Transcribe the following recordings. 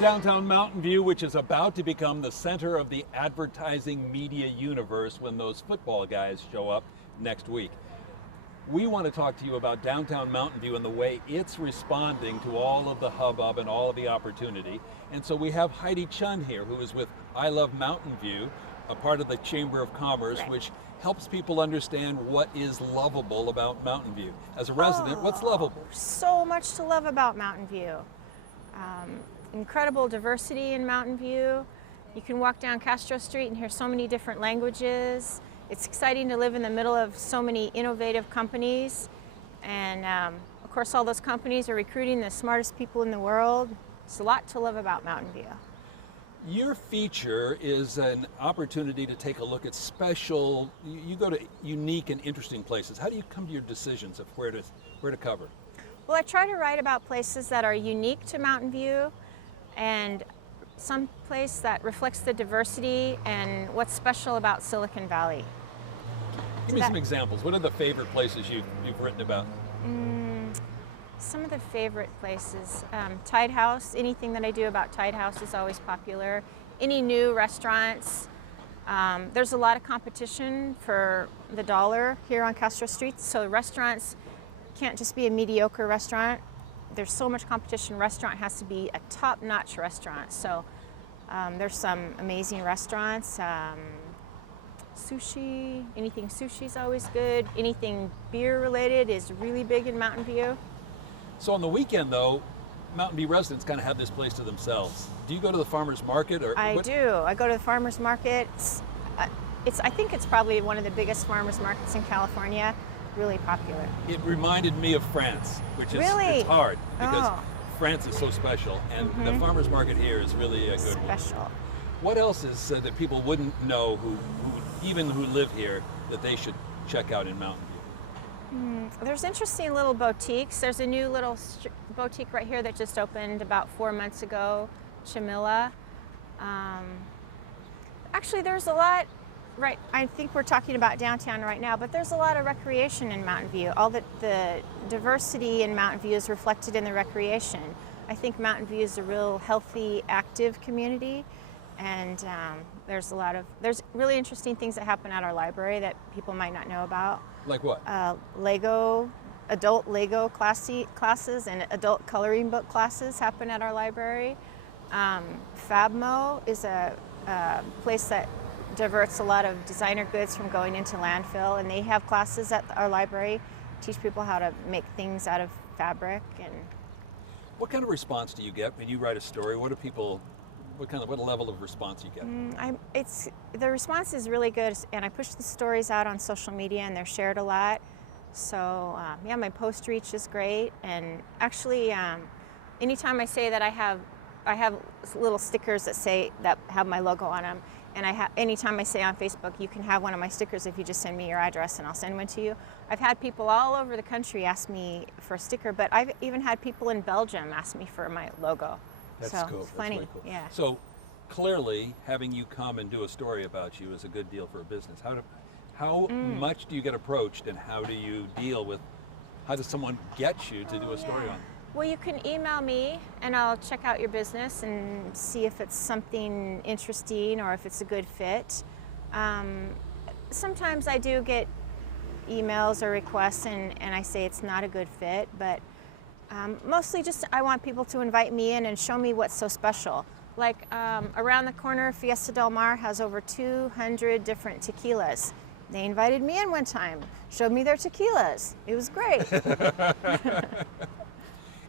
downtown Mountain View, which is about to become the center of the advertising media universe when those football guys show up next week. We want to talk to you about downtown Mountain View and the way it's responding to all of the hubbub and all of the opportunity. And so we have Heidi Chun here, who is with I Love Mountain View, a part of the Chamber of Commerce, right, which helps people understand what is lovable about Mountain View. As a resident, what's lovable? So much to love about Mountain View. Incredible diversity in Mountain View. You can walk down Castro Street and hear so many different languages. It's exciting to live in the middle of so many innovative companies. And of course, all those companies are recruiting the smartest people in the world. It's a lot to love about Mountain View. Your feature is an opportunity to take a look at special, you go to unique and interesting places. How do you come to your decisions of where to cover? Well, I try to write about places that are unique to Mountain View and some place that reflects the diversity and what's special about Silicon Valley. Give me some examples. What are the favorite places you've written about? Some of the favorite places, Tide House. Anything that I do about Tide House is always popular. Any new restaurants. There's a lot of competition for the dollar here on Castro Street, so restaurants can't just be a mediocre restaurant. There's so much competition. Restaurant has to be a top-notch restaurant. So there's some amazing restaurants. Sushi, anything sushi is always good. Anything beer related is really big in Mountain View. So on the weekend though, Mountain View residents kind of have this place to themselves. Do you go to the farmer's market? Or I do. I go to the farmer's market. I think it's probably one of the biggest farmer's markets in California. Really popular. It reminded me of France, which is it's hard because France is so special, and the farmer's market here is really a good special one. What else is that people wouldn't know who live here that they should check out in Mountain View? There's interesting little boutiques. There's a new little boutique right here that just opened about 4 months ago, Chamilla. Actually, there's a lot. Right, I think we're talking about downtown right now, but there's a lot of recreation in Mountain View. All the diversity in Mountain View is reflected in the recreation. I think Mountain View is a real healthy, active community, and there's really interesting things that happen at our library that people might not know about. Like what? Adult Lego classes and adult coloring book classes happen at our library. Fabmo is a place that diverts a lot of designer goods from going into landfill, and they have classes at our library, teach people how to make things out of fabric. And what kind of response do you get when you write a story? What level of response you get? The response is really good, and I push the stories out on social media, and they're shared a lot. So yeah, my post reach is great, and actually, anytime I say that I have little stickers that have my logo on them. And anytime I say on Facebook, you can have one of my stickers if you just send me your address and I'll send one to you. I've had people all over the country ask me for a sticker, but I've even had people in Belgium ask me for my logo. That's so cool. It's funny. That's really cool. Yeah. So clearly, having you come and do a story about you is a good deal for a business. How much do you get approached, and how does someone get you to do a story on? Well, you can email me and I'll check out your business and see if it's something interesting or if it's a good fit. Sometimes I do get emails or requests and I say it's not a good fit, but mostly just I want people to invite me in and show me what's so special. Like around the corner, Fiesta Del Mar has over 200 different tequilas. They invited me in one time, showed me their tequilas. It was great.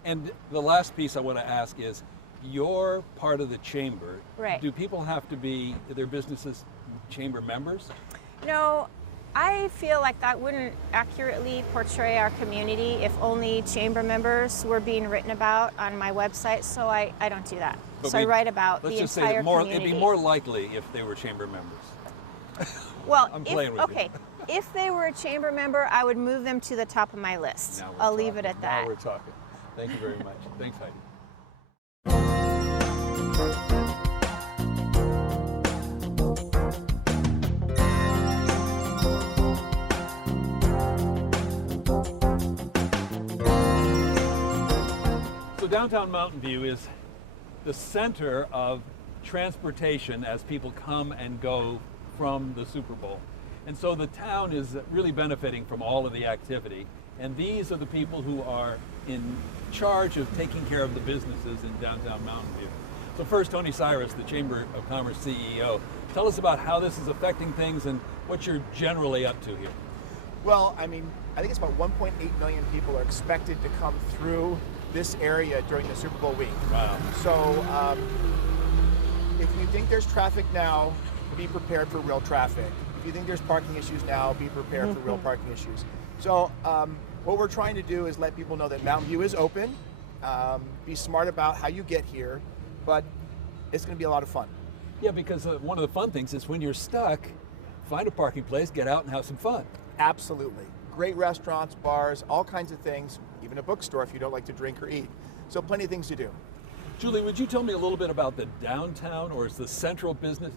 And the last piece I want to ask is, you're part of the chamber. Right. Do people have to be, their businesses, chamber members? No, I feel like that wouldn't accurately portray our community if only chamber members were being written about on my website, so I don't do that. So I write about the entire community. It'd be more likely if they were chamber members. Well, I'm playing with you. If they were a chamber member, I would move them to the top of my list. I'll leave it at that. Now we're talking. Thank you very much. Thanks, Heidi. So downtown Mountain View is the center of transportation as people come and go from the Super Bowl. And so the town is really benefiting from all of the activity. And these are the people who are in charge of taking care of the businesses in downtown Mountain View. So first, Tony Cyrus, the Chamber of Commerce CEO. Tell us about how this is affecting things and what you're generally up to here. Well, I mean, I think it's about 1.8 million people are expected to come through this area during the Super Bowl week. Wow. So if you think there's traffic now, be prepared for real traffic. If you think there's parking issues now, be prepared for real parking issues. So what we're trying to do is let people know that Mountain View is open. Be smart about how you get here, but it's going to be a lot of fun. Yeah, because one of the fun things is when you're stuck, find a parking place, get out and have some fun. Absolutely. Great restaurants, bars, all kinds of things, even a bookstore if you don't like to drink or eat. So plenty of things to do. Julie, would you tell me a little bit about the downtown, or is the central business?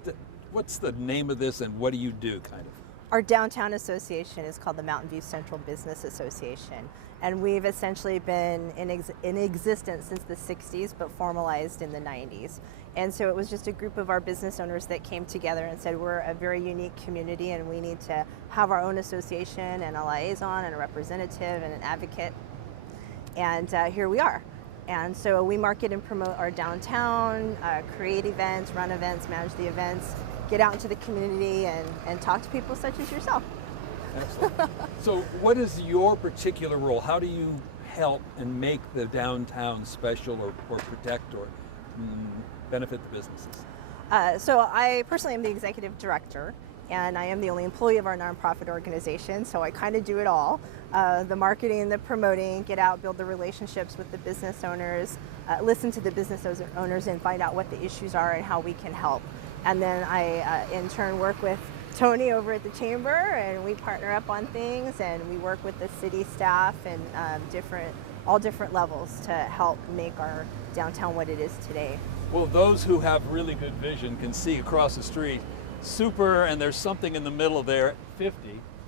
What's the name of this and what do you do, kind of? Our downtown association is called the Mountain View Central Business Association, and we've essentially been in existence since the 60s, but formalized in the 90s. And so it was just a group of our business owners that came together and said, we're a very unique community and we need to have our own association and a liaison and a representative and an advocate. And here we are. And so we market and promote our downtown, create events, run events, manage the events, get out into the community and talk to people such as yourself. Excellent. So what is your particular role? How do you help and make the downtown special or protect or benefit the businesses? So I personally am the executive director, and I am the only employee of our nonprofit organization, so I kind of do it all. The marketing, the promoting, get out, build the relationships with the business owners, listen to the business owners and find out what the issues are and how we can help. And then I, in turn, work with Tony over at the Chamber, and we partner up on things, and we work with the city staff and all different levels to help make our downtown what it is today. Well, those who have really good vision can see across the street Super, and there's something in the middle there, 50.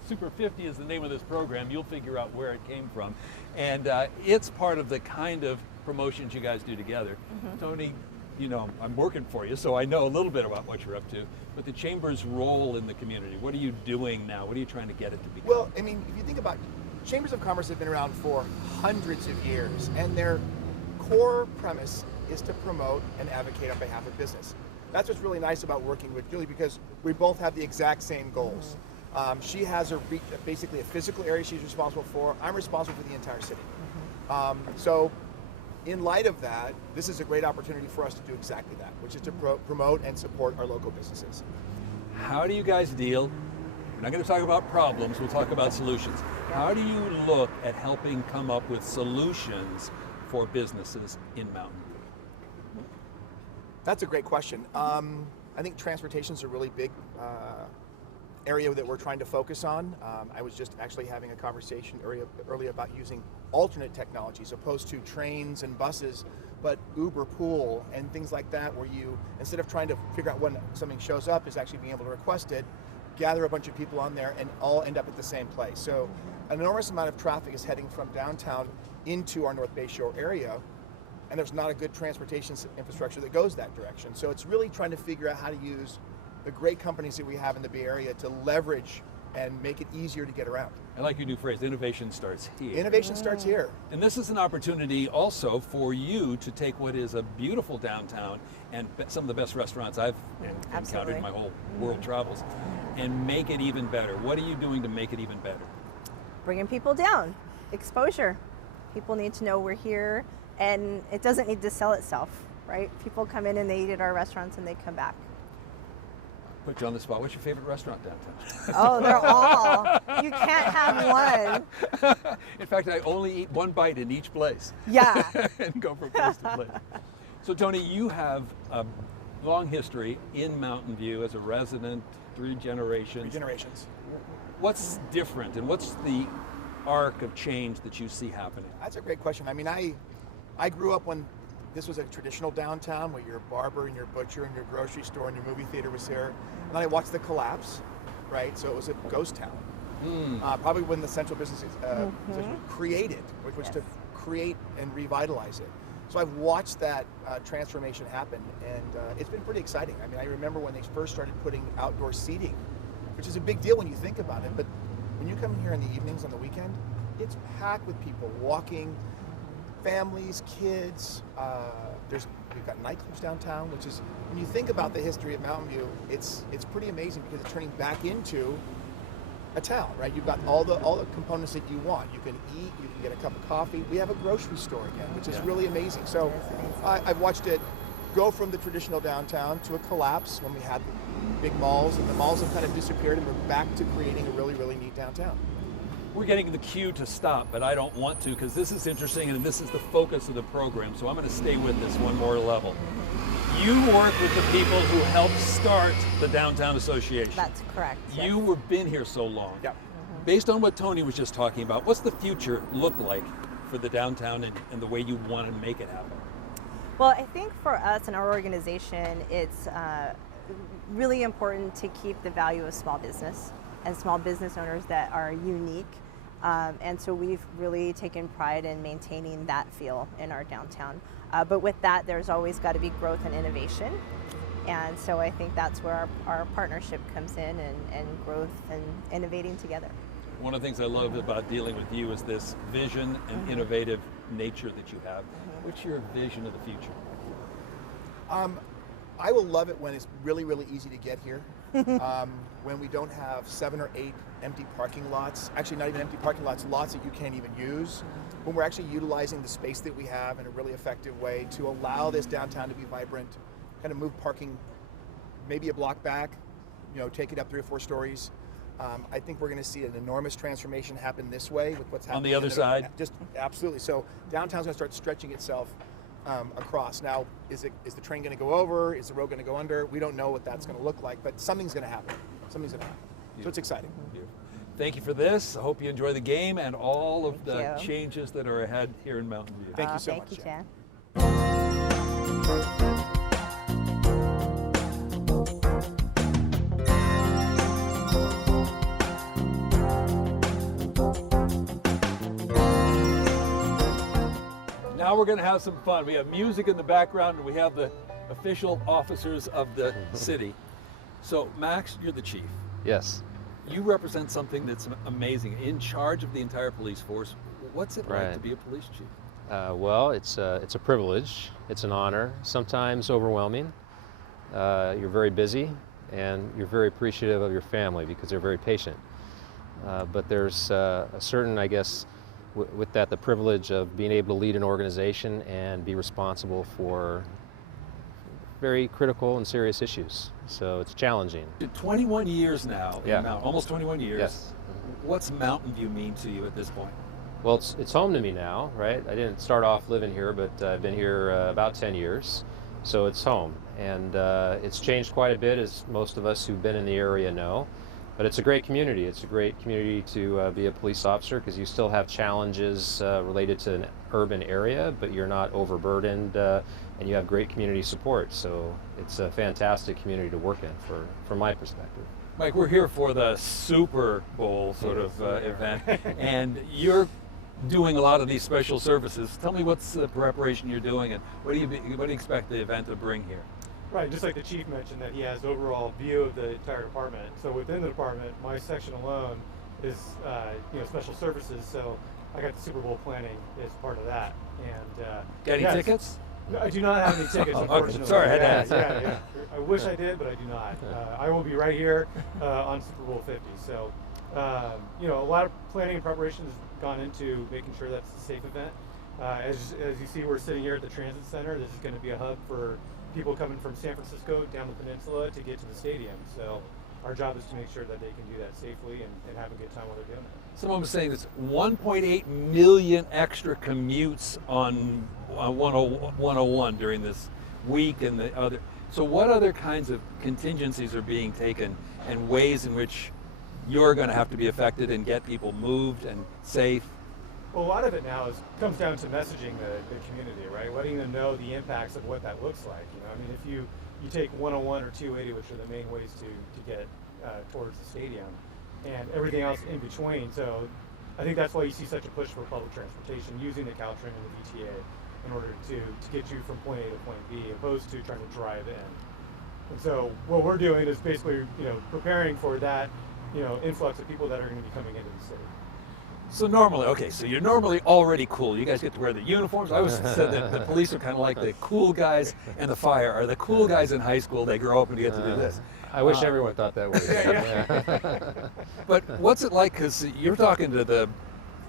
Super 50 is the name of this program. You'll figure out where it came from. And it's part of the kind of promotions you guys do together. Tony, you know, I'm working for you, so I know a little bit about what you're up to, but the Chamber's role in the community, what are you doing now? What are you trying to get it to become? Well, I mean, if you think about it, Chambers of Commerce have been around for hundreds of years, and their core premise is to promote and advocate on behalf of business. That's what's really nice about working with Julie, because we both have the exact same goals. She has basically a physical area she's responsible for. I'm responsible for the entire city. So in light of that, this is a great opportunity for us to do exactly that, which is to promote and support our local businesses. How do you guys deal? We're not going to talk about problems, we'll talk about solutions. How do you look at helping come up with solutions for businesses in Mountain View? That's a great question. I think transportation is a really big area that we're trying to focus on. I was just actually having a conversation earlier about using alternate technologies opposed to trains and buses, but Uber Pool and things like that, where you, instead of trying to figure out when something shows up, is actually being able to request it, gather a bunch of people on there, and all end up at the same place. So an enormous amount of traffic is heading from downtown into our North Bay Shore area, and there's not a good transportation infrastructure that goes that direction. So it's really trying to figure out how to use the great companies that we have in the Bay Area to leverage and make it easier to get around. I like your new phrase, innovation starts here. Innovation starts here. And this is an opportunity also for you to take what is a beautiful downtown and some of the best restaurants I've encountered in my whole world travels, and make it even better. What are you doing to make it even better? Bringing people down, exposure. People need to know we're here, and it doesn't need to sell itself, right? People come in and they eat at our restaurants and they come back. Put you on the spot. What's your favorite restaurant downtown? Oh, they're all. You can't have one. In fact, I only eat one bite in each place. Yeah. And go from place to place. So Tony, you have a long history in Mountain View as a resident, 3 generations. 3 generations. What's different and what's the arc of change that you see happening? That's a great question. I mean, I grew up when this was a traditional downtown where your barber and your butcher and your grocery store and your movie theater was here. And then I watched the collapse, right? So it was a ghost town. Probably when the central business created, which was to create and revitalize it. So I've watched that transformation happen, and it's been pretty exciting. I mean, I remember when they first started putting outdoor seating, which is a big deal when you think about it, but when you come in here in the evenings on the weekend, it's packed with people walking, families, kids. We've got nightclubs downtown, which is, when you think about the history of Mountain View, it's pretty amazing because it's turning back into a town, right? You've got all the components that you want. You can eat, you can get a cup of coffee. We have a grocery store again, which is really amazing. So I've watched it go from the traditional downtown to a collapse when we had the big malls, and the malls have kind of disappeared, and we're back to creating a really, really neat downtown. We're getting the cue to stop, but I don't want to because this is interesting and this is the focus of the program. So I'm going to stay with this one more level. You work with the people who helped start the Downtown Association. That's correct. You were been here so long. Yep. Based on what Tony was just talking about, what's the future look like for the downtown and the way you want to make it happen? Well, I think for us and our organization, it's really important to keep the value of small business and small business owners that are unique. And so we've really taken pride in maintaining that feel in our downtown. But with that, there's always got to be growth and innovation. And so I think that's where our partnership comes in, and growth and innovating together. One of the things I love about dealing with you is this vision and innovative nature that you have. What's your vision of the future? I will love it when it's really, really easy to get here. When we don't have 7 or 8 empty parking lots, actually not even empty parking lots, lots that you can't even use. When we're actually utilizing the space that we have in a really effective way to allow this downtown to be vibrant, kind of move parking maybe a block back, take it up 3 or 4 stories. I think we're going to see an enormous transformation happen this way with what's happening on the other side. Just absolutely. So downtown's going to start stretching itself across. Now, is the train going to go over? Is the road going to go under? We don't know what that's going to look like, but something's going to happen. Something's going to happen. So it's exciting. Thank you for this. I hope you enjoy the game and all of the Thank you. changes that are ahead here in Mountain View. Thank you so much. Thank you, Jan. Now we're going to have some fun. We have music in the background, and we have the official officers of the city. So, Max, you're the chief. Yes. You represent something that's amazing. In charge of the entire police force. What's it like Right. to be a police chief? Well, it's a privilege. It's an honor. Sometimes overwhelming. You're very busy, and you're very appreciative of your family because they're very patient. But there's a certain, I guess, with that, the privilege of being able to lead an organization and be responsible for very critical and serious issues. So it's challenging. 21 years now. Yeah. In Mountain, almost 21 years. Yes. What's Mountain View mean to you at this point? Well, it's home to me now, right? I didn't start off living here, but I've been here about 10 years. So it's home. And it's changed quite a bit, as most of us who've been in the area know. But it's a great community. It's a great community to be a police officer because you still have challenges related to an urban area, but you're not overburdened, and you have great community support. So it's a fantastic community to work in from my perspective. Mike, we're here for the Super Bowl sort of event, and you're doing a lot of these special services. Tell me what's the preparation you're doing, and what do you expect the event to bring here? Right, just like the chief mentioned, that he has overall view of the entire department. So within the department, my section alone is special services. So I got the Super Bowl planning as part of that. And Got any tickets? No, I do not have any tickets, Okay, unfortunately. sorry, I had to ask. Yeah. I wish I did, but I do not. I will be right here on Super Bowl 50. So a lot of planning and preparation has gone into making sure that's a safe event. As you see, we're sitting here at the Transit Center. This is going to be a hub for people coming from San Francisco down the peninsula to get to the stadium. So our job is to make sure that they can do that safely and have a good time while they're doing it. Someone was saying this 1.8 million extra commutes on 101 during this week and the other. So what other kinds of contingencies are being taken and ways in which you're going to have to be affected and get people moved and safe? Well, a lot of it now comes down to messaging the community, right? Letting them know the impacts of what that looks like. I mean, if you take 101 or 280, which are the main ways to get towards the stadium, and everything else in between. So I think that's why you see such a push for public transportation using the Caltrain and the VTA. in order to get you from point A to point B, opposed to trying to drive in. And so what we're doing is basically, preparing for that, influx of people that are going to be coming into the city. So normally, okay, so you're normally already cool. You guys get to wear the uniforms. I always said that the police are kind of like the cool guys, and the fire are the cool guys in high school. They grow up and get to do this. I wish everyone thought that way. But what's it like? Because you're talking to the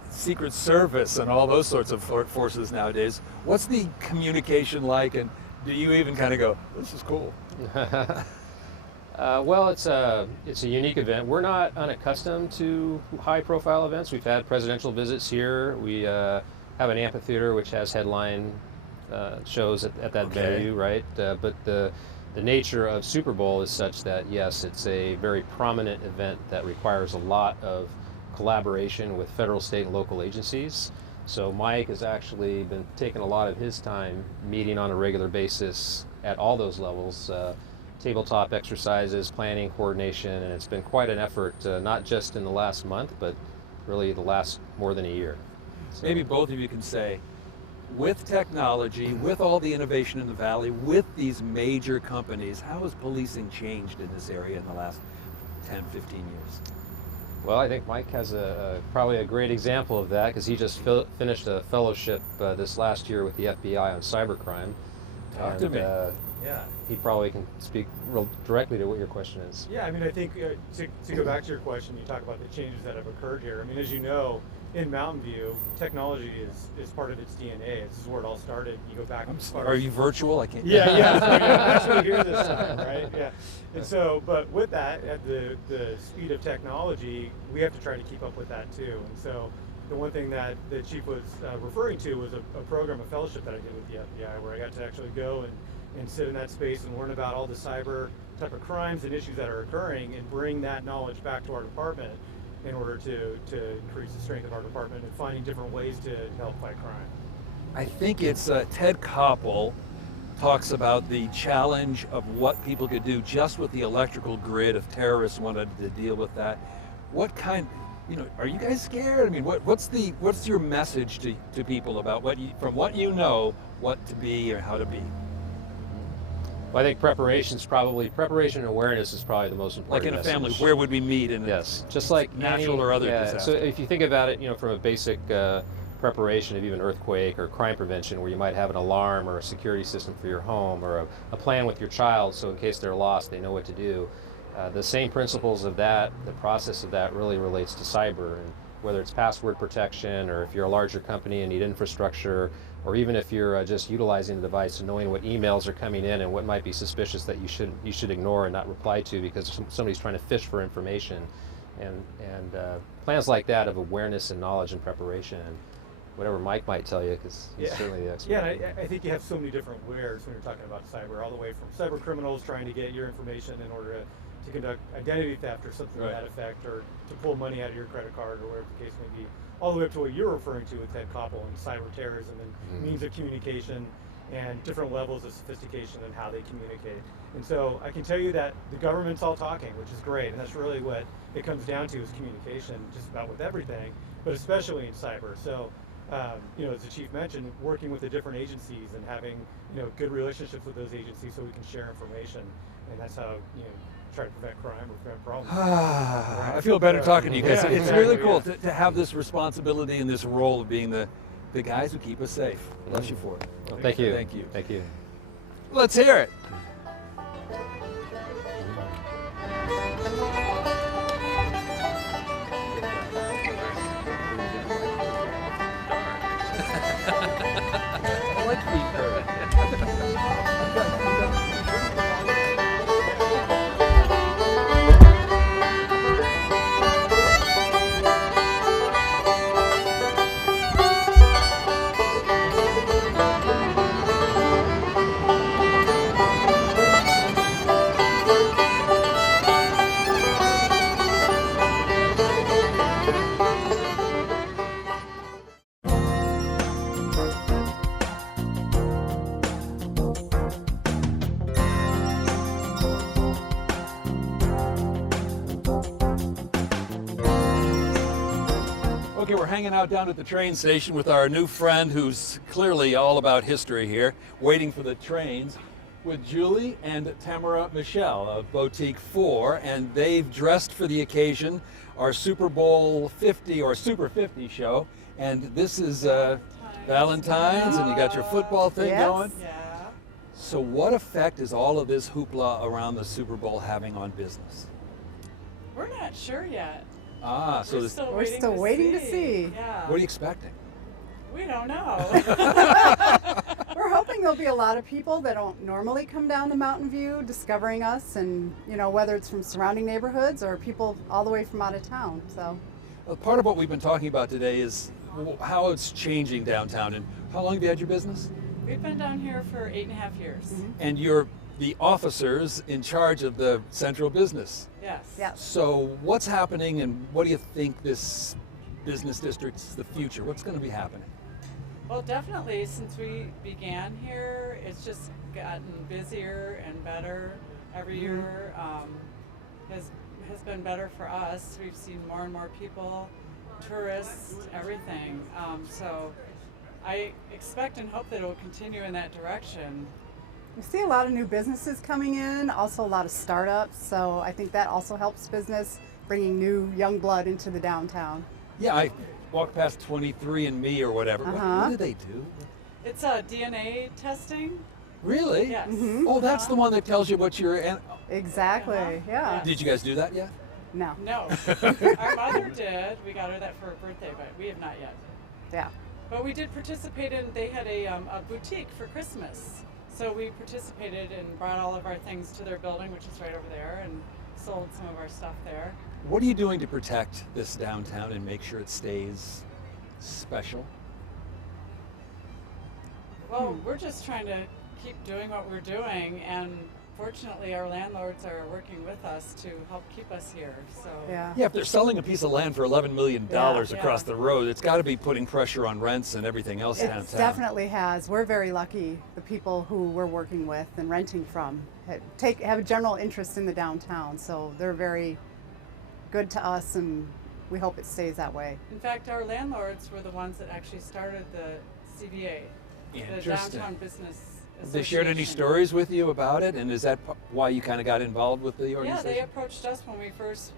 Secret Service and all those sorts of forces nowadays. What's the communication like, and do you even kind of go, "This is cool"? Well, it's a unique event. We're not unaccustomed to high-profile events. We've had presidential visits here. We have an amphitheater which has headline shows at that venue, right? But the nature of Super Bowl is such that, yes, it's a very prominent event that requires a lot of collaboration with federal, state, and local agencies. So Mike has actually been taking a lot of his time meeting on a regular basis at all those levels. Tabletop exercises, planning, coordination, and it's been quite an effort, not just in the last month, but really the last more than a year. So, maybe both of you can say, with technology, with all the innovation in the Valley, with these major companies, how has policing changed in this area in the last 10, 15 years? well, I think Mike has probably a great example of that because he just finished a fellowship this last year with the FBI on cybercrime. Talk to me. Yeah. He probably can speak real directly to what your question is. Yeah, I mean, I think to go back to your question, you talk about the changes that have occurred here. I mean, as you know, in Mountain View, technology is part of its DNA. This is where it all started. You go back. Are you virtual? I can't. Yeah, so you're actually here this time, right? Yeah. And so, but with that, at the speed of technology, we have to try to keep up with that too. And so, the one thing that the chief was referring to was a program, a fellowship that I did with the FBI, where I got to actually go and sit in that space and learn about all the cyber type of crimes and issues that are occurring and bring that knowledge back to our department in order to increase the strength of our department and finding different ways to help fight crime. I think it's Ted Koppel talks about the challenge of what people could do just with the electrical grid if terrorists wanted to deal with that. What kind, are you guys scared? I mean, what's your message to people about from what you know, what to be or how to be? Well, I think preparation and awareness is probably the most important. Like in a family, message. where would we meet? Yes, just like natural or other disaster. So if you think about it, from a basic preparation of even earthquake or crime prevention, where you might have an alarm or a security system for your home or a plan with your child, so in case they're lost, they know what to do. The same principles of that, the process of that really relates to cyber, and whether it's password protection or if you're a larger company and need infrastructure, or even if you're just utilizing the device and knowing what emails are coming in and what might be suspicious that you should ignore and not reply to because somebody's trying to fish for information, and plans like that of awareness and knowledge and preparation, and whatever Mike might tell you, because he's certainly the expert. Yeah, and I think you have so many different wheres when you're talking about cyber, all the way from cyber criminals trying to get your information in order to conduct identity theft or something to that effect, or to pull money out of your credit card or whatever the case may be, all the way up to what you're referring to with Ted Koppel and cyber terrorism and means of communication and different levels of sophistication and how they communicate. And so I can tell you that the government's all talking, which is great, and that's really what it comes down to is communication, just about with everything, but especially in cyber. So, as the chief mentioned, working with the different agencies and having good relationships with those agencies so we can share information, and that's how try to prevent crime or prevent problems. Right? I feel better talking to you guys. It's really cool to have this responsibility and this role of being the guys who keep us safe. Bless you for it. Well, thank you. Thank you. Thank you. Let's hear it. I like to be heard. we're hanging out down at the train station with our new friend who's clearly all about history here, waiting for the trains, with Julie and Tamara Michelle of Boutique 4, and they've dressed for the occasion, our Super Bowl 50 or Super 50 show. And this is Valentine's, and you got your football thing going. Yeah. So what effect is all of this hoopla around the Super Bowl having on business? We're not sure yet. Ah, so We're still waiting to see. Yeah. what are you expecting? We don't know. We're hoping there'll be a lot of people that don't normally come down to Mountain View discovering us, and whether it's from surrounding neighborhoods or people all the way from out of town. So Well, part of what we've been talking about today is how it's changing downtown. And how long have you had your business? We've been down here for 8.5 years. Mm-hmm. And you're the officers in charge of the central business. Yes. yeah. So what's happening, and what do you think this business district's the future? What's going to be happening? Well, definitely, since we began here, it's just gotten busier and better every year. Has been better for us. We've seen more and more people, tourists, everything. So I expect and hope that it will continue in that direction. We see a lot of new businesses coming in, also a lot of startups. So I think that also helps business, bringing new young blood into the downtown. Yeah, I walked past 23andMe or whatever. What do they do? It's DNA testing. Really? Yes. Oh, that's the one that tells you what you're. Exactly. Yeah. Did you guys do that yet? No. No. Our mother did. We got her that for her birthday, but we have not yet. Yeah. But we did participate in, they had a boutique for Christmas. So we participated and brought all of our things to their building, which is right over there, and sold some of our stuff there. What are you doing to protect this downtown and make sure it stays special? Well, we're just trying to keep doing what we're doing, and fortunately our landlords are working with us to help keep us here. So Yeah. Yeah, if they're selling a piece of land for $11 million across Yeah. the road, it's got to be putting pressure on rents and everything else It downtown. definitely has. We're very lucky, the people who we're working with and renting from have a general interest in the downtown, so they're very good to us, and we hope it stays that way. in fact, our landlords were the ones that actually started the CBA, the Interesting. Downtown Business Have they shared any Association. stories with you about it, and is that why you kind of got involved with the Yeah, organization? they approached us when we first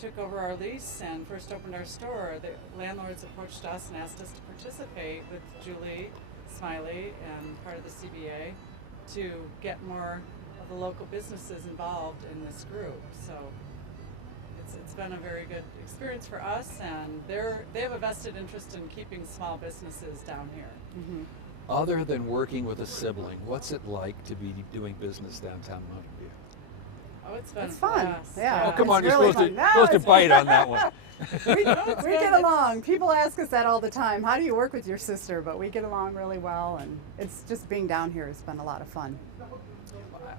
took over our lease and first opened our store. The landlords approached us and asked us to participate with Julie Smiley and part of the CBA to get more of the local businesses involved in this group. So it's been a very good experience for us, and they have a vested interest in keeping small businesses down here. Other than working with a sibling, what's it like to be doing business downtown Mountain View? Oh, it's been It's fun, fast. yeah. Oh, come on, It's you're really supposed to, fun. No, supposed to it's- bite on that one. We good. get along. People ask us that all the time. How do you work with your sister? But we get along really well, and it's just being down here has been a lot of fun.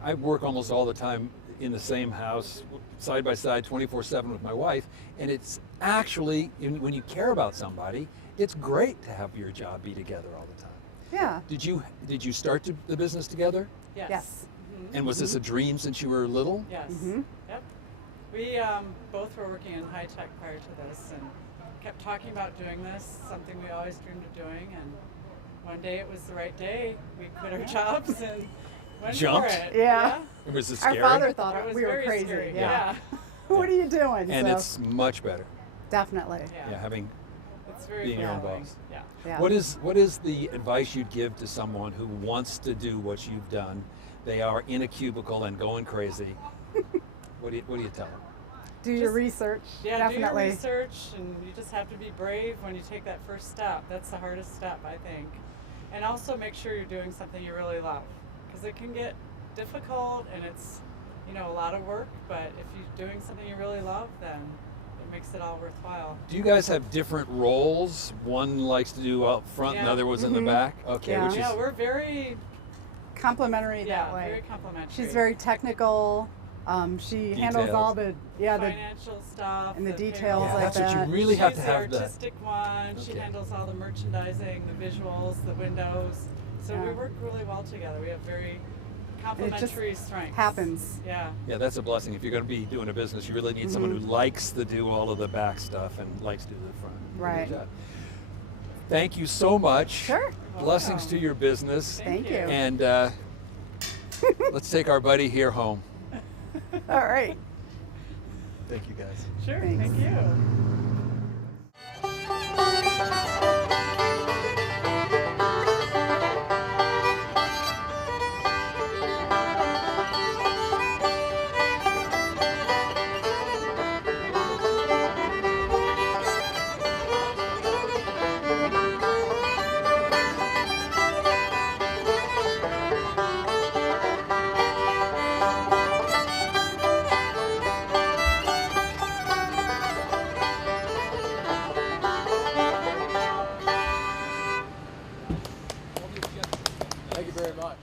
I work almost all the time in the same house, side by side, 24/7 with my wife, and it's actually, when you care about somebody, it's great to have your job be together all the time. Yeah. Did you start the business together? Yes. Yes. And was this a dream since you were little? Yes. Yep. We both were working in high tech prior to this, and kept talking about doing this, something we always dreamed of doing. And one day it was the right day. We quit our jobs and went Jumped? for it. Yeah. Was it Our scary? father It thought was we were very crazy. scary. Yeah. What are you doing? And So, it's much better. definitely. Yeah. Yeah, having It's very being your own fulfilling. boss. Yeah. Yeah. What is the advice you'd give to someone who wants to do what you've done? They are in a cubicle and going crazy. What do you tell them? Do your research. Yeah, Definitely. do your research, and you just have to be brave when you take that first step. That's the hardest step, I think. And also make sure you're doing something you really love, because it can get difficult and it's, a lot of work, but if you're doing something you really love, then it makes it all worthwhile. Do you guys have different roles? One likes to do out front, and the Yeah. other was in the back. Okay, Yeah. which is Yeah, we're very, Complimentary that way. very complimentary. She's very technical. She handles all the the financial stuff, and the payroll. details yeah, like that's what that. you really have She's to have the that. artistic one. She Okay. handles all the merchandising, the visuals, the windows. So we Yeah. work really well together. We have very complementary strengths. Happens. Yeah. Yeah, that's a blessing. If you're going to be doing a business, you really need someone who likes to do all of the back stuff and likes to do the front. Right. Good job. Thank you so much. Sure. Blessings to your business. Thank you. And let's take our buddy here home. All right. Thank you, guys. Sure. Thanks. Thank you. Thank you very much.